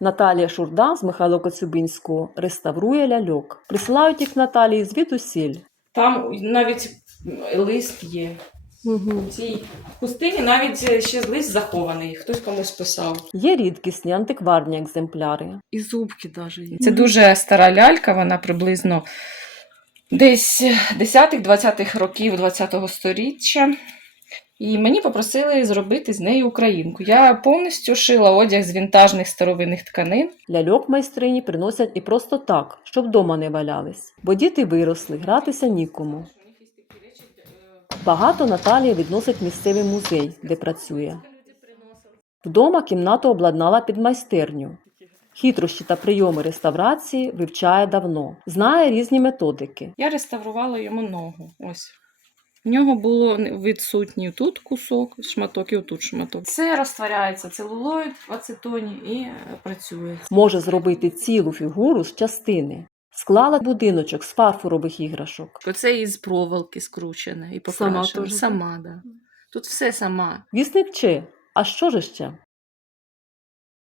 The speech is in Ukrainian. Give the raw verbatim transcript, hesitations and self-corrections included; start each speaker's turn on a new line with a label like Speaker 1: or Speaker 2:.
Speaker 1: Наталія Шурда з Михайла Коцюбинського реставрує ляльок. Присилають їх Наталії звідусіль.
Speaker 2: Там навіть лист є.
Speaker 1: Угу.
Speaker 2: У цій пустині навіть ще лист захований, хтось комусь писав.
Speaker 1: Є рідкісні антикварні екземпляри.
Speaker 2: І зубки навіть є. Це дуже стара лялька, вона приблизно десь десятих-двадцятих років ХХ сторіччя. І мені попросили зробити з неї українку. Я повністю шила одяг з вінтажних старовинних тканин.
Speaker 1: Ляльок майстрині приносять і просто так, щоб вдома не валялись. Бо діти виросли, гратися нікому. Багато Наталія відносить в місцевий музей, де працює. Вдома кімнату обладнала під майстерню. Хитрощі та прийоми реставрації вивчає давно. Знає різні методики.
Speaker 2: Я реставрувала йому ногу. Ось. В нього було відсутній тут кусок, шматок і отут шматок. Це розтворяється целулоїд в ацетоні і працює.
Speaker 1: Може зробити цілу фігуру з частини. Склала будиночок з фарфорових іграшок.
Speaker 2: Оце із проволоки скручене і покрашене.
Speaker 1: Сама теж?
Speaker 2: Сама, да. Тут все сама.
Speaker 1: Вісник вче. А що ж ще?